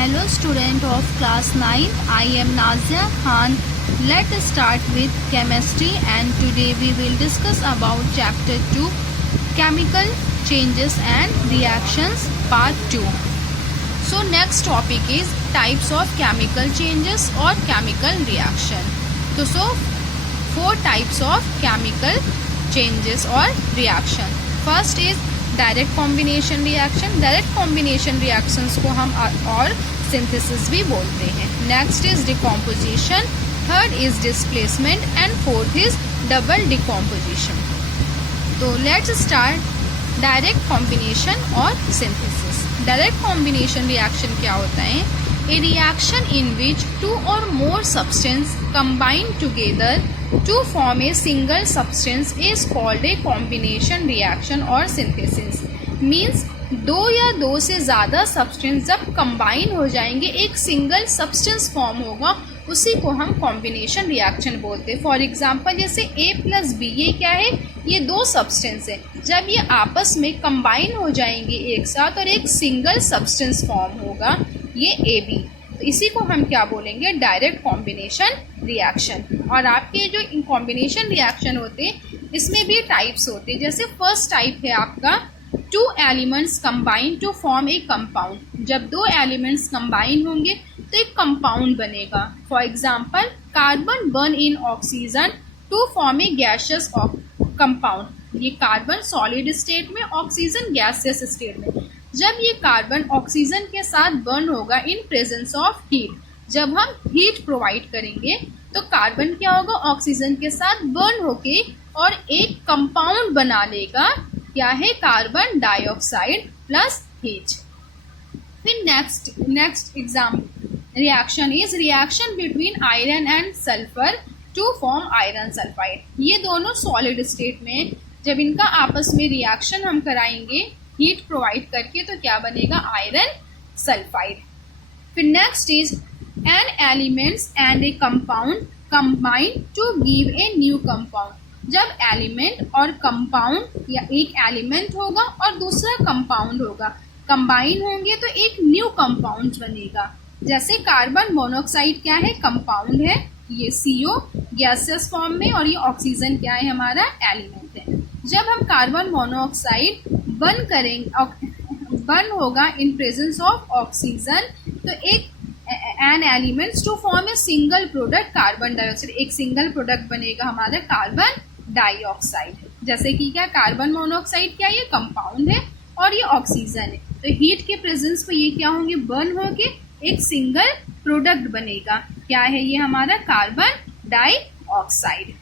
Hello student of class 9, I am Nazia Khan. Let's start with chemistry and today we will discuss about chapter 2 chemical changes and reactions part 2. So next topic is types of chemical changes or chemical reaction. So 4 types of chemical changes or reaction. First is direct combination reaction. Direct combination reactions को हम और synthesis भी बोलते हैं. Next is decomposition, third is displacement and fourth is double decomposition. तो let's start direct combination और synthesis. Direct combination reaction क्या होता है? A reaction in which 2 or more substance combine together to form a single substance is called a combination reaction or synthesis. Means 2 या 2 से ज़्यादा substance जब combine हो जाएंगे एक सिंगल सब्सटेंस फॉर्म होगा, उसी को हम कॉम्बिनेशन रिएक्शन बोलते हैं. फॉर एग्जांपल जैसे A + B, ये क्या है? ये 2 सब्सटेंस है. जब ये आपस में कंबाइन हो जाएंगे एक साथ और एक सिंगल सब्सटेंस फॉर्म होगा, ये AB, तो इसी को हम क्या बोलेंगे? Direct combination reaction. और आपके जो कॉम्बिनेशन रिएक्शन होते हैं इसमें भी टाइप्स होते हैं. जैसे फर्स्ट टाइप है आपका 2 elements combine to form a compound. जब 2 एलिमेंट्स कंबाइन होंगे तो एक कंपाउंड बनेगा. For example carbon burn in oxygen to form a gaseous compound. ये कार्बन सॉलिड स्टेट में, ऑक्सीजन गैसियस स्टेट में. जब ये कार्बन ऑक्सीजन के साथ बर्न होगा इन प्रेजेंस ऑफ हीट, जब हम हीट प्रोवाइड करेंगे तो कार्बन क्या होगा? ऑक्सीजन के साथ बर्न होके और एक कंपाउंड बना लेगा. क्या है? Carbon dioxide plus heat. फिर next example reaction is reaction between iron and sulphur to form iron sulphide. ये दोनों सॉलिड स्टेट में जब इनका आपस में रिएक्शन हम कराएंगे हीट प्रोवाइड करके तो क्या बनेगा? Iron sulphide. फिर next is an elements and a compound combine to give a new compound. जब एलिमेंट और कंपाउंड या एक एलिमेंट होगा और दूसरा कंपाउंड होगा, कंबाइन होंगे तो एक न्यू कंपाउंड बनेगा. जैसे कार्बन मोनोऑक्साइड क्या है? कंपाउंड है, ये CO गैसियस फॉर्म में, और ये ऑक्सीजन क्या है? हमारा एलिमेंट है. जब हम कार्बन मोनोऑक्साइड बर्न होगा इन प्रेजेंस ऑफ ऑक्सीजन तो एक an elements to form a single product carbon dioxide. एक सिंगल प्रोडक्ट बनेगा हमारा कार्बन डाइऑक्साइड. जैसे कि क्या? कार्बन मोनोऑक्साइड क्या? ये कंपाउंड है और ये ऑक्सीजन है. तो हीट के प्रेजेंस पे ये क्या होंगे? बर्न होके एक सिंगल प्रोडक्ट बनेगा. क्या है ये? हमारा कार्बन डाइऑक्साइड.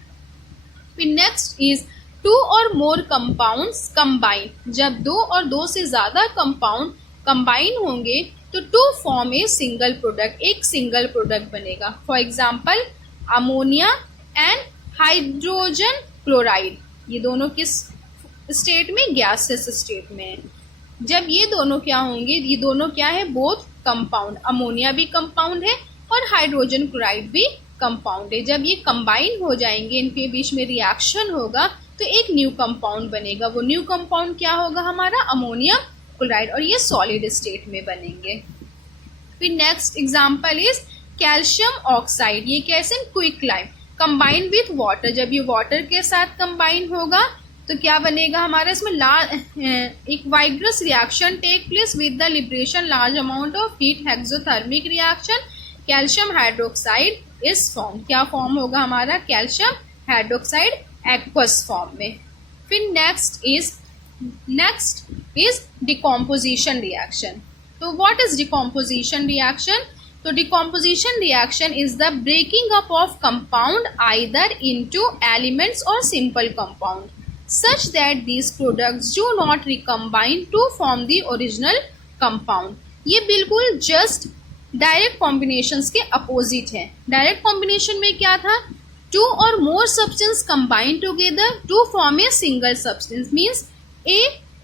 फिर next is 2 or more compounds combine. जब 2 और 2 से ज़्यादा कंपाउंड कंबाइन होंगे तो to form a single product, एक सिंगल प्रोडक्ट बनेगा. For example ammonia and hydrogen chloride. ये दोनों किस स्टेट में? गैसियस स्टेट में. जब ये दोनों क्या होंगे? ये दोनों क्या है? Both compound. अमोनिया भी कंपाउंड है और हाइड्रोजन क्लोराइड भी कंपाउंड है. जब ये कंबाइन हो जाएंगे, इनके बीच में रिएक्शन होगा तो एक न्यू कंपाउंड बनेगा. वो न्यू कंपाउंड क्या होगा? हमारा अमोनियम क्लोराइड, और ये सॉलिड स्टेट में बनेंगे. फिर next example is calcium oxide. ये कैसे? Quicklime combine with water. जब ये वाटर के साथ कंबाइन होगा तो क्या बनेगा हमारा? इसमें एक vigorous reaction take place with the liberation large amount of heat. Exothermic reaction calcium hydroxide is form. क्या फॉर्म होगा हमारा? कैल्शियम हाइड्रोक्साइड एक्वस फॉर्म में. फिर नेक्स्ट इज डिकम्पोजिशन रिएक्शन. तो व्हाट इज डिकम्पोजिशन रिएक्शन? तो decomposition reaction is the breaking up of compound either into elements और simple compound such that these products do not recombine to form the original compound. ये बिल्कुल just direct combinations के opposite है. Direct combination में क्या था? 2 or more substance combine together to form a single substance. Means A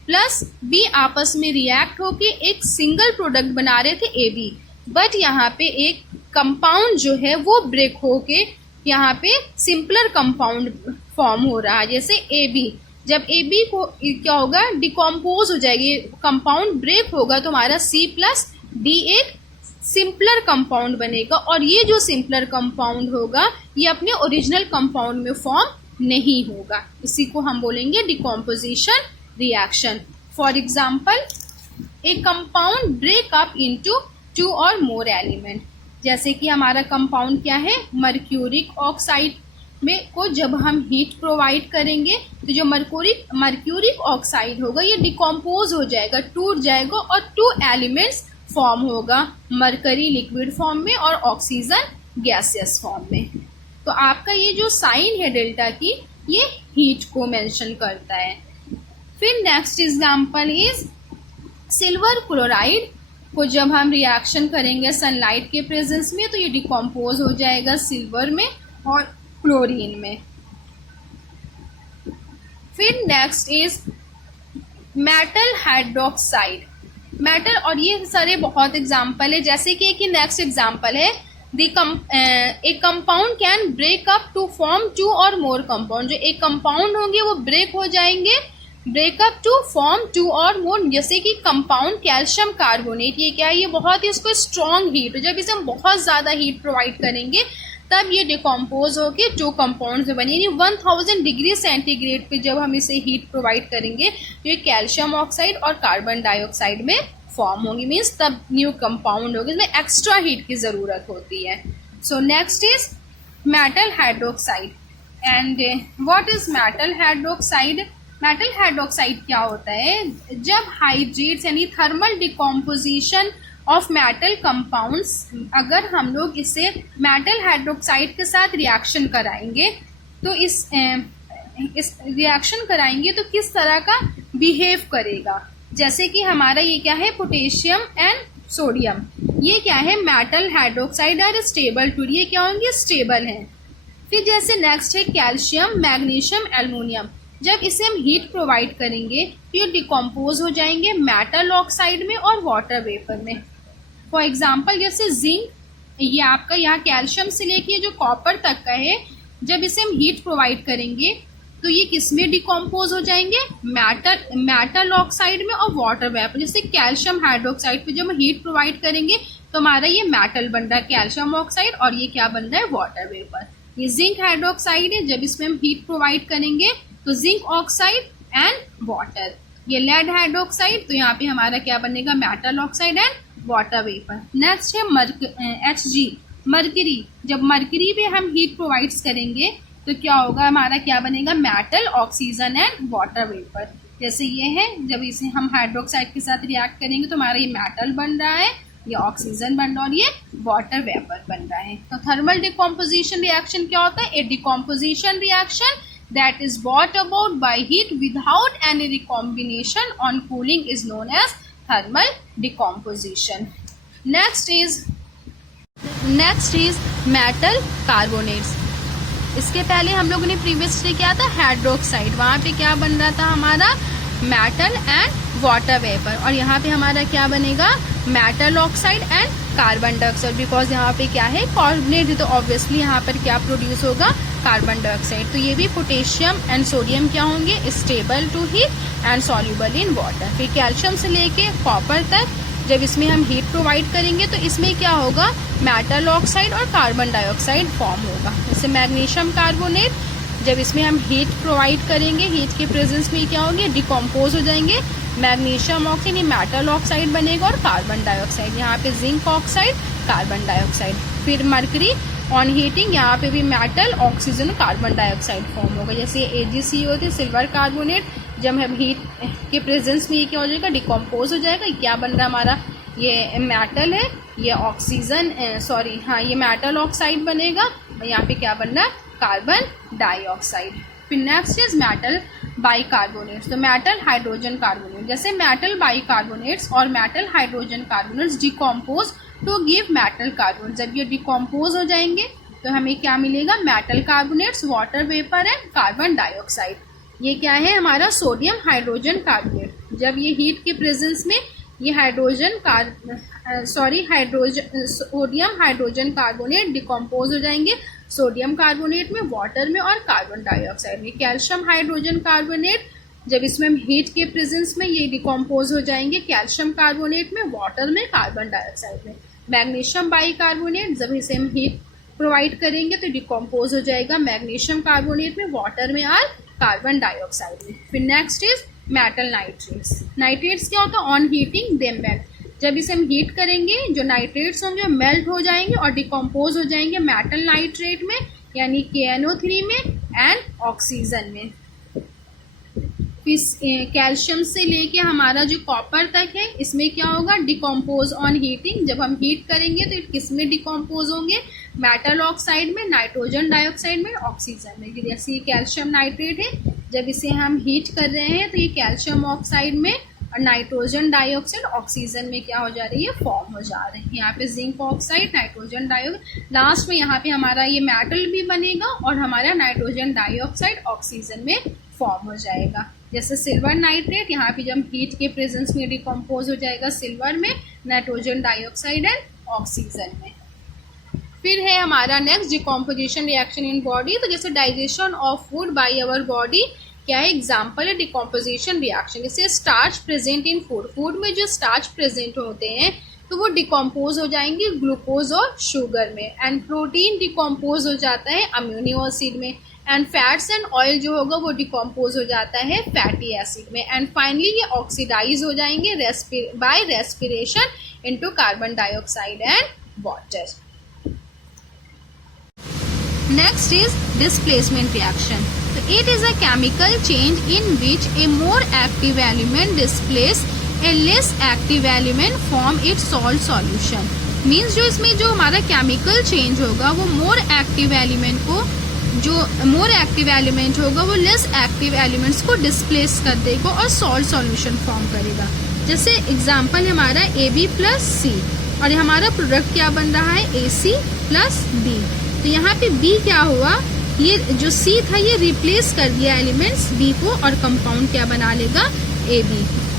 plus B आपस में react होके एक सिंगल प्रोडक्ट बना रहे थे AB. बट यहाँ पे एक कंपाउंड जो है वो ब्रेक होके यहाँ पे सिंपलर कंपाउंड फॉर्म हो रहा है. जैसे AB, जब AB को क्या होगा? डिकम्पोज हो जाएगी, कंपाउंड ब्रेक होगा तो हमारा C+D एक सिंपलर कंपाउंड बनेगा, और ये जो सिंपलर कंपाउंड होगा ये अपने ओरिजिनल कंपाउंड में फॉर्म नहीं होगा। इसी को हम बोलेंगे decomposition reaction. For example, a compound break up into 2 or more element. जैसे कि हमारा कंपाउंड क्या है, मर्क्यूरिक ऑक्साइड में को जब हम हीट प्रोवाइड करेंगे तो जो मर्क्यूरिक ऑक्साइड होगा ये डिकम्पोज हो जाएगा, टूट जाएगा, और 2 एलिमेंट्स फॉर्म होगा, मरकरी लिक्विड फॉर्म में और ऑक्सीजन गैसियस फॉर्म में। तो आपका ये जो साइन है डेल्टा की, ये हीट को मेंशन करता है। फिर next example is silver chloride को जब हम रिएक्शन करेंगे सनलाइट के प्रेजेंस में तो ये डिकम्पोज हो जाएगा सिल्वर में और क्लोरीन में। फिर next is metal hydroxide. Metal, और ये सारे बहुत एग्जाम्पल है, जैसे कि नेक्स्ट एग्जाम्पल है a compound can break up to form 2 or more compound. जो एक कंपाउंड होंगे वो ब्रेक हो जाएंगे, ब्रेकअप टू फॉर्म 2 और मोर। जैसे कि कंपाउंड कैल्शियम कार्बोनेट, ये क्या है, ये बहुत ही इसको स्ट्रॉन्ग हीट, जब इसे हम बहुत ज़्यादा हीट प्रोवाइड करेंगे तब ये डिकम्पोज होके 2 कंपाउंड्स में बनेगी। 1000 डिग्री सेंटीग्रेड पे जब हम इसे हीट प्रोवाइड करेंगे तो ये कैल्शियम ऑक्साइड और कार्बन डाइऑक्साइड में फॉर्म होंगी, मीन्स तब न्यू कंपाउंड होगी, इसमें एक्स्ट्रा हीट की ज़रूरत होती है। So next is metal hydroxide. And what is metal hydroxide? Metal hydroxide क्या होता है, जब हाइड्रेट्स यानी thermal decomposition of metal compounds, अगर हम लोग इसे मेटल हाइड्रोक्साइड के साथ रिएक्शन कराएंगे तो इस रिएक्शन कराएंगे तो किस तरह का बिहेव करेगा। जैसे कि हमारा ये क्या है, पोटेशियम एंड सोडियम, ये क्या है, metal hydroxide are stable to, ये क्या होंगे, स्टेबल हैं। फिर जैसे नेक्स्ट है कैल्शियम, मैग्नीशियम, एल्युमिनियम, जब इसे हम हीट प्रोवाइड करेंगे तो ये डिकम्पोज हो जाएंगे मेटल ऑक्साइड में और वाटर वेपर में। फॉर एग्जाम्पल जैसे जिंक, ये आपका यहाँ कैल्शियम से लेके जो कॉपर तक का है, जब इसे हम हीट प्रोवाइड करेंगे तो ये किस में डिकम्पोज हो जाएंगे, मेटल ऑक्साइड में और वाटर वेपर। जैसे कैल्शियम हाइड्रोक्साइड पे जब हम हीट प्रोवाइड करेंगे तो हमारा ये मेटल बन रहा है कैल्शियम ऑक्साइड, और ये क्या बन रहा है, वाटर वेपर। ये जिंक हाइड्रोक्साइड है, जब इसमें हम हीट प्रोवाइड करेंगे तो जिंक ऑक्साइड एंड वाटर। ये लेड हाइड्रोक्साइड, तो यहाँ पे हमारा क्या बनेगा, metal oxide and water vapour. Next है Hg, मर्करी, जब मर्करी पे हम हीट प्रोवाइड्स करेंगे तो क्या होगा, हमारा क्या बनेगा, metal, oxygen and water vapour. जैसे ये है, जब इसे हम हाइड्रोक्साइड के साथ रिएक्ट करेंगे तो हमारा ये मेटल बन रहा है, ये ऑक्सीजन बन रहा है और ये वाटर वेपर बन रहा है। तो थर्मल डिकम्पोजिशन रिएक्शन क्या होता है, a decomposition reaction that is brought about by heat without any recombination on cooling is known as thermal decomposition. Next is metal carbonates. इसके पहले हम लोगों ने प्रीवियसली क्या था, हाइड्रोक्साइड, वहाँ पे क्या बन रहा था हमारा, मेटल एंड वाटर वेपर, और यहाँ पे हमारा क्या बनेगा, metal oxide and carbon dioxide. Because यहाँ पे क्या है, कार्बोनेट, तो ऑब्वियसली यहाँ पर क्या प्रोड्यूस होगा, कार्बन डाइऑक्साइड। तो ये भी पोटेशियम एंड सोडियम क्या होंगे, stable to heat and soluble in water. फिर कैल्शियम से लेके कॉपर तक जब इसमें हम हीट प्रोवाइड करेंगे तो इसमें क्या होगा, मेटल ऑक्साइड और कार्बन डाइऑक्साइड फॉर्म होगा। जैसे मैग्नीशियम कार्बोनेट, जब इसमें हम हीट प्रोवाइड करेंगे, हीट के प्रेजेंस में क्या होंगे, डिकम्पोज हो जाएंगे, मैग्नीशियम ऑक्साइड, ये मेटल ऑक्साइड बनेगा और कार्बन डाइऑक्साइड, यहाँ पे जिंक ऑक्साइड, कार्बन डाइऑक्साइड। फिर मर्करी ऑन हीटिंग, यहाँ पे भी metal, oxygen, carbon dioxide form होगा। जैसे AgCO थे, सिल्वर कार्बोनेट, जब हम हीट के प्रेजेंस में ये क्या हो जाएगा, डिकम्पोज हो जाएगा। क्या बन रहा है हमारा, ये मेटल है, ये ऑक्सीजन, ये मेटल ऑक्साइड बनेगा, और यहाँ पे क्या बन रहा है, कार्बन डाइऑक्साइड। फिर नेक्स्ट इज मेटल बाइकार्बोनेट्स, तो मेटल हाइड्रोजन कार्बोनेट, जैसे मेटल बाइकार्बोनेट्स और metal hydrogen carbonates decompose to give metal carbonate. जब ये डिकम्पोज हो जाएंगे तो हमें क्या मिलेगा, metal carbonates, water vapour and carbon dioxide. ये क्या है हमारा, सोडियम हाइड्रोजन कार्बोनेट। जब ये हीट के प्रेजेंस में ये सोडियम हाइड्रोजन कार्बोनेट डिकम्पोज हो जाएंगे सोडियम कार्बोनेट में, वाटर में और कार्बन डाइऑक्साइड में। कैल्शियम हाइड्रोजन कार्बोनेट, जब इसमें हम हीट के प्रेजेंस में ये डिकम्पोज हो जाएंगे कैल्शियम कार्बोनेट में, वाटर में, कार्बन डाइऑक्साइड में। मैग्नीशियम बाइकार्बोनेट, जब इसे हम हीट प्रोवाइड करेंगे तो डिकम्पोज हो जाएगा मैग्नीशियम कार्बोनेट में, वाटर में और कार्बन डाइऑक्साइड में। फिर next is metal nitrates. Nitrates क्या होता है? ऑन हीटिंग दे मेल्ट, जब इसे हम हीट करेंगे जो नाइट्रेट्स होंगे मेल्ट हो जाएंगे और डिकम्पोज हो जाएंगे मेटल नाइट्रेट में, यानी KNO3 में एंड ऑक्सीजन में। फिर कैल्शियम से लेके हमारा जो कॉपर तक है, इसमें क्या होगा? डिकम्पोज ऑन हीटिंग, जब हम हीट करेंगे तो किस में डिकम्पोज होंगे? मेटल ऑक्साइड में, नाइट्रोजन डाइऑक्साइड में, ऑक्सीजन में। जैसे ये कैल्शियम नाइट्रेट है, जब इसे हम हीट कर रहे हैं तो ये कैल्शियम ऑक्साइड में और नाइट्रोजन डाइऑक्साइड ऑक्सीजन में क्या हो जा रही है? फॉर्म हो जा रही है। यहाँ पे zinc oxide, nitrogen dioxide, last में यहाँ पे हमारा ये मेटल भी बनेगा और हमारा नाइट्रोजन डाइऑक्साइड ऑक्सीजन में फॉर्म हो जाएगा। जैसे सिल्वर नाइट्रेट, यहाँ पे जब हीट के प्रेजेंस में डिकम्पोज हो जाएगा सिल्वर में, नाइट्रोजन डाइऑक्साइड एंड ऑक्सीजन में। फिर है हमारा next decomposition reaction in body. तो जैसे digestion of food by our body क्या है? एग्जाम्पल है डिकम्पोजिशन रिएक्शन। जैसे starch present in food, food में जो स्टार्च प्रेजेंट होते हैं तो वो डिकम्पोज हो जाएंगे ग्लूकोज और शुगर में। एंड प्रोटीन डिकम्पोज हो जाता है अम्यूनो एसिड में। एंड फैट्स एंड ऑयल जो होगा वो डिकम्पोज हो जाता है फैटी एसिड में। एंड फाइनली ये ऑक्सीडाइज हो जाएंगे by respiration into carbon dioxide and water. Next is displacement reaction. So it is a chemical change in which a more active element displace a less active element form its salt solution. Means जो इसमें जो हमारा chemical change होगा वो more active element को, जो more active element होगा वो less active elements को displace कर देगा और salt solution form करेगा। जैसे example हमारा AB plus C और हमारा प्रोडक्ट क्या बन रहा है? AC plus B। तो यहाँ पे B क्या हुआ? ये जो C था ये रिप्लेस कर दिया एलिमेंट्स B को और कंपाउंड क्या बना लेगा? AB।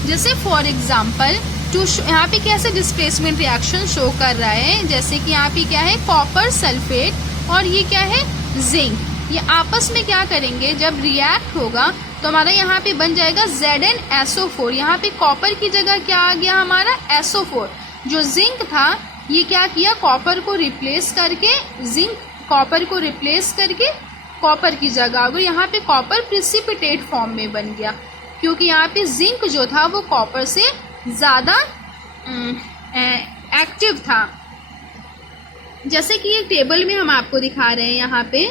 जैसे फॉर एग्जांपल यहाँ पे कैसे डिस्प्लेसमेंट रिएक्शन शो कर रहा है, जैसे कि यहाँ पे क्या है? कॉपर सल्फेट और ये क्या है? जिंक। ये आपस में क्या करेंगे? जब रिएक्ट होगा तो हमारा यहाँ पे बन जाएगा ZnSO4। यहाँ पे कॉपर की जगह क्या आ गया? हमारा SO4। जो जिंक था ये क्या किया? कॉपर को रिप्लेस करके, जिंक कॉपर को रिप्लेस करके कॉपर की जगह अगर यहाँ पे कॉपर प्रिसिपिटेट फॉर्म में बन गया, क्योंकि यहाँ पे जिंक जो था वो कॉपर से ज़्यादा एक्टिव था। जैसे कि ये टेबल में हम आपको दिखा रहे हैं, यहाँ पे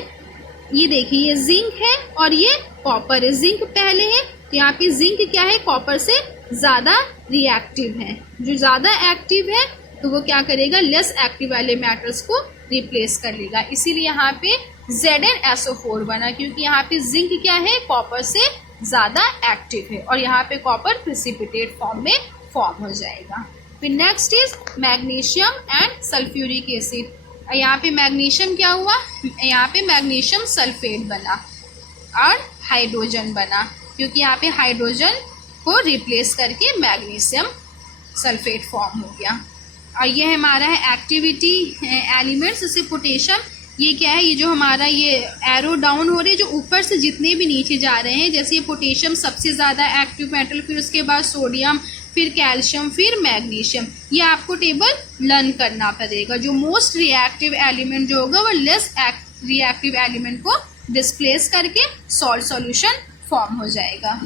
ये देखिए ये जिंक है और ये कॉपर है। जिंक पहले है तो यहाँ पे जिंक क्या है? कॉपर से ज़्यादा रिएक्टिव है। जो ज़्यादा एक्टिव है तो वो क्या करेगा? लेस एक्टिव वाले मैटर्स को रिप्लेस कर लेगा। इसीलिए यहाँ पे ZnSO4 बना, क्योंकि यहाँ पे जिंक क्या है? कॉपर से ज़्यादा एक्टिव है और यहाँ पे कॉपर प्रिसिपिटेट फॉर्म में फॉर्म हो जाएगा। फिर next is magnesium and sulphuric acid. यहाँ पे मैग्नीशियम क्या हुआ? यहाँ पे मैग्नीशियम सल्फेट बना और हाइड्रोजन बना, क्योंकि यहाँ पे हाइड्रोजन को रिप्लेस करके मैग्नीशियम सल्फेट फॉर्म हो गया। और ये हमारा है एक्टिविटी एलिमेंट्स। जैसे पोटेशियम, ये क्या है? ये जो हमारा ये एरो डाउन हो रहे हैं, जो ऊपर से जितने भी नीचे जा रहे हैं, जैसे ये पोटेशियम सबसे ज़्यादा एक्टिव मेटल, फिर उसके बाद सोडियम, फिर कैल्शियम, फिर मैग्नीशियम। ये आपको टेबल लर्न करना पड़ेगा। जो मोस्ट रिएक्टिव एलिमेंट जो होगा वो लेस रिएक्टिव एलिमेंट को डिस्प्लेस करके सॉल्ट सॉल्यूशन फॉर्म हो जाएगा।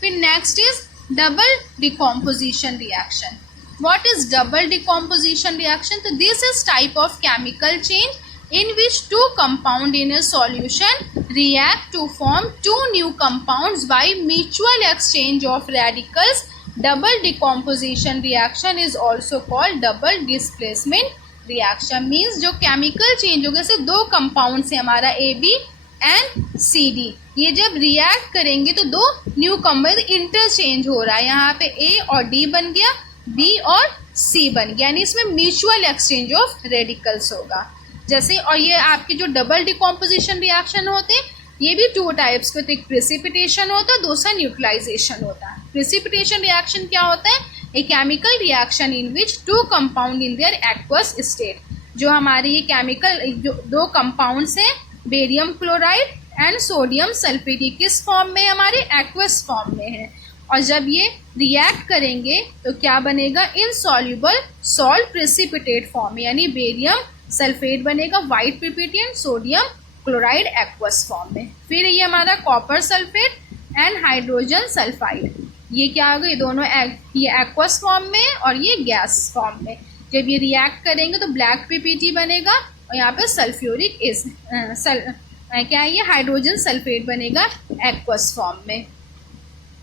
फिर next is double decomposition reaction. What is double decomposition reaction? So this is type of chemical change in which two compound in a solution react to form two new compounds by mutual exchange of radicals. Double decomposition reaction is also called double displacement reaction. Means जो chemical change होगा, जैसे दो compounds है हमारा AB and CD, ये जब react करेंगे तो दो न्यू कंपाउंड इंटरचेंज हो रहा है। यहाँ पे A और D बन गया, B और C बन गया, यानी इसमें म्यूचुअल एक्सचेंज ऑफ रेडिकल्स होगा। जैसे और ये आपके जो डबल डिकम्पोजिशन रिएक्शन होते हैं ये भी टू टाइप्स के होते हैं। एक प्रेसिपिटेशन होता है, दूसरा न्यूट्रलाइजेशन होता है। प्रेसिपिटेशन रिएक्शन क्या होता है? A chemical reaction in which two compound in their aqueous state. जो हमारे ये केमिकल जो दो कंपाउंड्स हैं, barium chloride and sodium sulphate, किस फॉर्म में? हमारे एक्वस फॉर्म में है। और जब ये रिएक्ट करेंगे तो क्या बनेगा, इनसॉल्युबल सॉल्ट प्रेसिपिटेट फॉर्म में, यानी बेरियम सल्फेट बनेगा white PPT and sodium chloride aqueous form में। फिर ये हमारा copper sulphate and hydrogen sulphide, ये क्या होगा, ये दोनों ये एक्वस फॉर्म में और ये गैस फॉर्म में। जब ये रिएक्ट करेंगे तो ब्लैक पीपीटी बनेगा और यहाँ पे सल्फ्यूरिक क्या है, ये हाइड्रोजन सल्फेट बनेगा एक्वस फॉर्म में।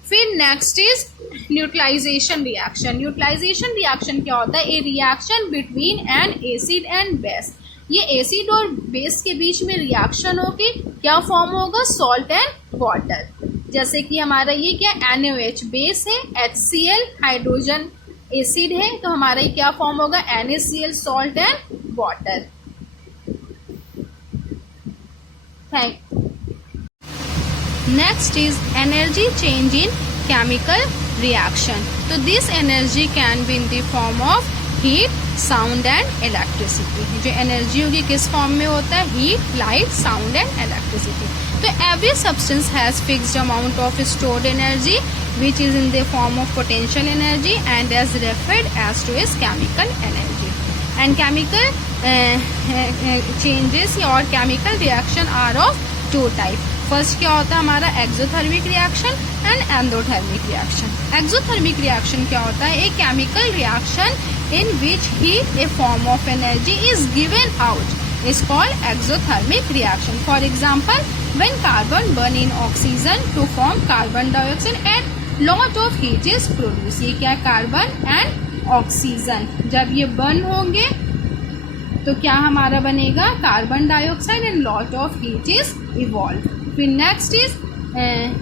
फिर next is neutralisation reaction. Neutralisation reaction क्या होता है, a reaction between an acid and base. ये एसिड और बेस के बीच में रिएक्शन होगी, क्या फॉर्म होगा, सॉल्ट एंड वाटर। जैसे कि हमारा ये क्या NaOH बेस है, HCl हाइड्रोजन एसिड है, तो हमारा ये क्या फॉर्म होगा, NaCl salt and water. Thank. Next is energy change in chemical reaction. तो this energy can be in the form of heat, sound and electricity. जो एनर्जी होगी किस फॉर्म में होता है, heat, light, sound and electricity. तो every substance has fixed amount of stored energy which is in the form of potential energy and as referred as to as chemical energy. And chemical changes or chemical reaction are of two type. First क्या होता है हमारा exothermic reaction and endothermic reaction. Exothermic reaction क्या होता है, एक chemical reaction in which heat A form of energy is given out is called exothermic reaction. For example, when carbon burn in oxygen to form carbon dioxide and lot of heat is produced. ये क्या, carbon and oxygen जब ये burn होंगे तो क्या हमारा बनेगा, carbon dioxide and lot of heat is evolve. फिर next is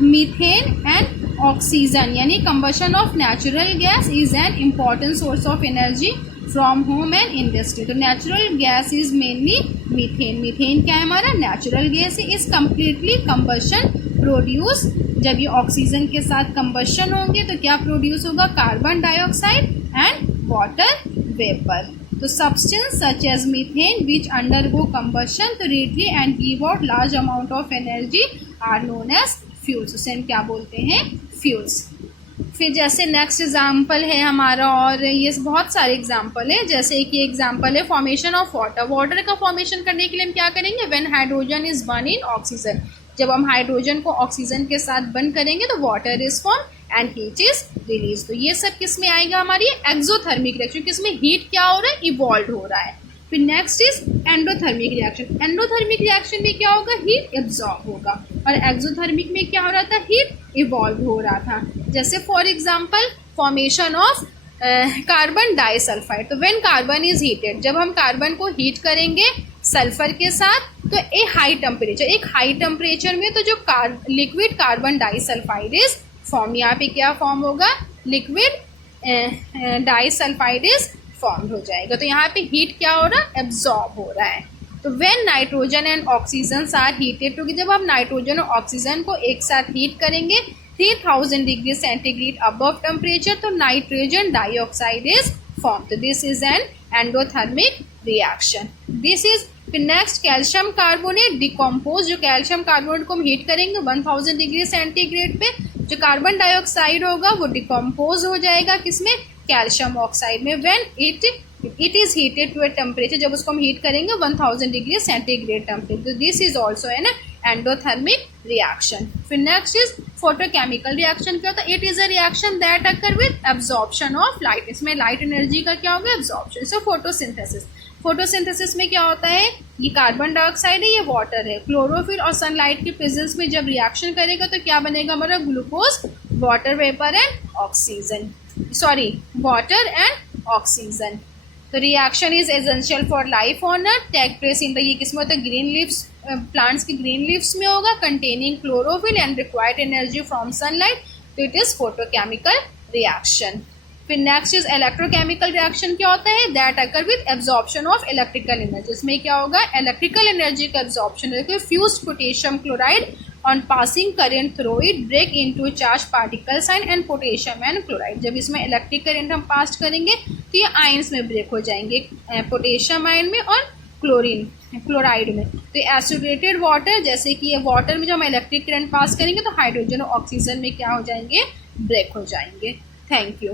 methane and oxygen, यानी combustion of natural gas is an important source of energy from home and industry. तो natural gas is mainly methane. Methane क्या है हमारा, natural gas is completely combustion produce. जब ये oxygen के साथ combustion होंगे तो क्या प्रोड्यूस होगा, carbon dioxide and water vapour. तो substance such as methane which undergo combustion so readily and give out large amount of energy are known as fuels. उसे हम क्या बोलते हैं, फ्यूल्स। फिर जैसे नेक्स्ट एग्जाम्पल है हमारा, और ये बहुत सारे एग्जाम्पल है, जैसे कि एग्जाम्पल है फॉर्मेशन ऑफ वाटर। वाटर का फॉर्मेशन करने के लिए हम क्या करेंगे, when hydrogen is burn in oxygen. जब हम हाइड्रोजन को ऑक्सीजन के साथ बर्न करेंगे तो water is form and heat is release. तो ये सब किस में आएगा, हमारी एक्सोथर्मिक रिएक्शन, किसमें हीट क्या हो रहा है, इवॉल्व हो रहा है। फिर next is endothermic reaction. Endothermic reaction में क्या होगा, हीट एब्जॉर्ब होगा, और एक्सोथर्मिक में क्या हो रहा था, हीट इवॉल्व हो रहा था। जैसे for example formation of carbon disulphide. तो व्हेन कार्बन इज हीटेड, जब हम कार्बन को हीट करेंगे सल्फर के साथ तो एक हाई टेम्परेचर में तो जो liquid carbon disulphide is form, यहाँ पे क्या फॉर्म होगा, लिक्विड डाइसल्फाइड इज फॉर्म हो जाएगा। तो यहाँ पे हीट क्या हो रहा है, एब्जॉर्ब हो रहा है। तो when nitrogen and oxygen are heated to, जब हम नाइट्रोजन और ऑक्सीजन को एक साथ हीट करेंगे 3000 डिग्री सेंटीग्रेड अबव टेम्परेचर तो नाइट्रोजन डाइऑक्साइड इज फॉर्म। तो this is an endothermic reaction. This is next calcium carbonate decompose. जो कैल्शियम कार्बोनेट को हम हीट करेंगे 1000 डिग्री सेंटीग्रेड पे, जो कार्बन डाइऑक्साइड होगा वो डिकम्पोज हो जाएगा किसमें, कैल्शियम ऑक्साइड में। When it is heated to a temperature, जब उसको हम हीट करेंगे 1000 degree centigrade temperature. This is also an endothermic reaction. फिर नेक्स्ट इज फोटोकेमिकल रिएक्शन। क्या होता है, it is a reaction that occur with absorption of light. इसमें light energy का क्या होगा, एब्जॉर्प्शन। सो फोटोसिंथेसिस। फोटोसिंथेसिस में क्या होता है, ये कार्बन डाइऑक्साइड है, ये वाटर है, क्लोरोफिल और सनलाइट के प्रेजेंस में जब रिएक्शन करेगा तो क्या बनेगा हमारा, glucose, water vapour and oxygen, sorry water and oxygen. तो reaction is essential for life on earth, take place in the, ये किसमें होता है, ग्रीन लीव्स, प्लांट्स की ग्रीन लीव्स में होगा, containing chlorophyll and required energy from sunlight. तो it is photochemical reaction. फिर नेक्स्ट इज इलेक्ट्रोकेमिकल रिएक्शन। क्या होता है, that occur with absorption of electrical energy. इसमें क्या होगा, इलेक्ट्रिकल एनर्जी का एब्जॉर्प्शन। देखो fused potassium chloride on passing current through it break into charge particles and potassium and chloride. जब इसमें इलेक्ट्रिक करंट हम पास करेंगे तो ये आयंस में ब्रेक हो जाएंगे, पोटेशियम आयन में और क्लोराइड में। तो एसिडेटेड वाटर, जैसे कि ये वाटर में जब हम इलेक्ट्रिक करंट पास करेंगे तो हाइड्रोजन और ऑक्सीजन में क्या हो जाएंगे, ब्रेक हो जाएंगे। Thank you.